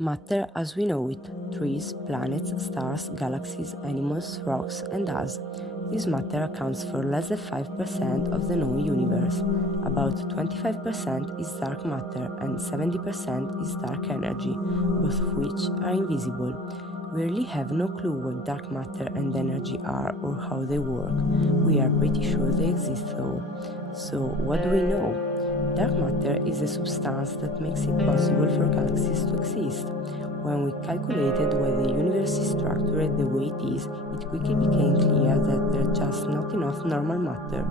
Matter as we know it: trees, planets, stars, galaxies, animals, rocks, and us. This matter accounts for less than 5% of the known universe. About 25% is dark matter and 70% is dark energy, both of which are invisible. We really have no clue what dark matter and energy are or how they work. We are pretty sure they exist though. So, what do we know? Dark matter is a substance that makes it possible for galaxies to exist. When we calculated why the universe is structured the way it is, it quickly became clear that there's just not enough normal matter.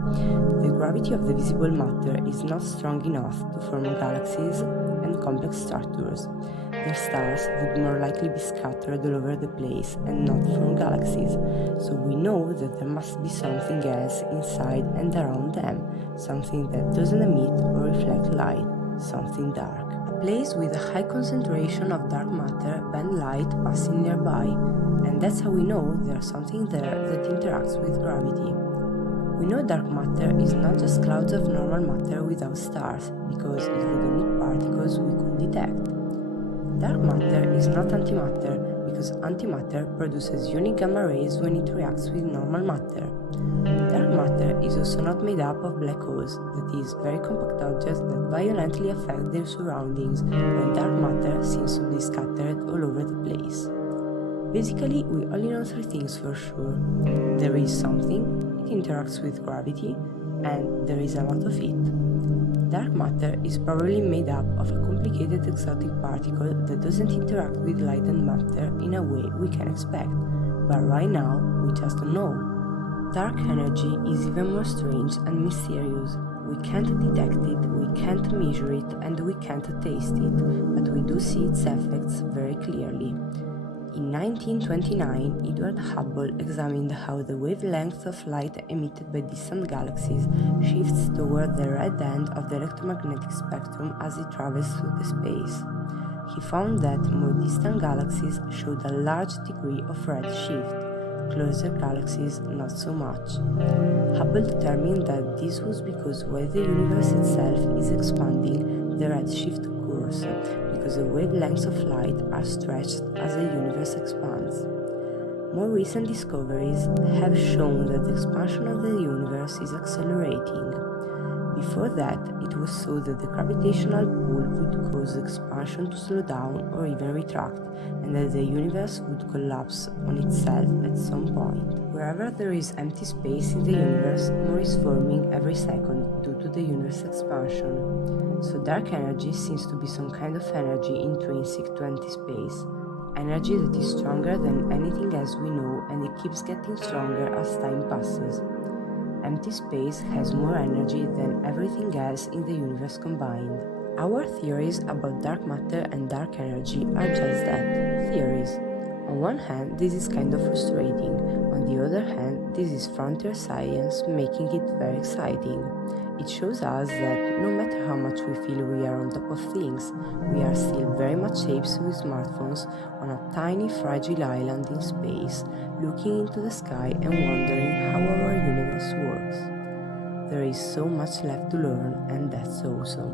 The gravity of the visible matter is not strong enough to form galaxies and complex structures. Their stars would more likely be scattered all over the place and not form galaxies, so we know that there must be something else inside and around them, something that doesn't emit or reflect light, something dark. A place with a high concentration of dark matter bends light passing nearby, and that's how we know there's something there that interacts with gravity. We know dark matter is not just clouds of normal matter without stars, because it would emit particles we could detect. Dark matter is not antimatter, because antimatter produces unique gamma rays when it reacts with normal matter. Dark matter is also not made up of black holes, that is, very compact objects that violently affect their surroundings, while dark matter seems to be scattered all over the place. Basically, we only know three things for sure. There is something, it interacts with gravity, and there is a lot of it. Dark matter is probably made up of a complicated exotic particle that doesn't interact with light and matter in a way we can expect, but right now we just don't know. Dark energy is even more strange and mysterious. We can't detect it, we can't measure it, and we can't taste it, but we do see its effects very clearly. In 1929, Edward Hubble examined how the wavelength of light emitted by distant galaxies shifts toward the red end of the electromagnetic spectrum as it travels through the space. He found that more distant galaxies showed a large degree of red shift, closer galaxies not so much. Hubble determined that this was because while the universe itself is expanding, the redshift occurs, because the wavelengths of light are stretched as the universe expands. More recent discoveries have shown that the expansion of the universe is accelerating. Before that, it was thought that the gravitational pull would cause the expansion to slow down or even retract, and that the universe would collapse on itself at some point. Wherever there is empty space in the universe, more is forming every second due to the universe expansion. So dark energy seems to be some kind of energy intrinsic to empty space. Energy that is stronger than anything else we know, and it keeps getting stronger as time passes. Empty space has more energy than everything else in the universe combined. Our theories about dark matter and dark energy are just that, theories. On one hand, this is kind of frustrating. On the other hand, this is frontier science, making it very exciting. It shows us that no matter how much we feel we are on top of things, we are still very much apes with smartphones on a tiny fragile island in space, looking into the sky and wondering how our universe works. There is so much left to learn, and that's awesome.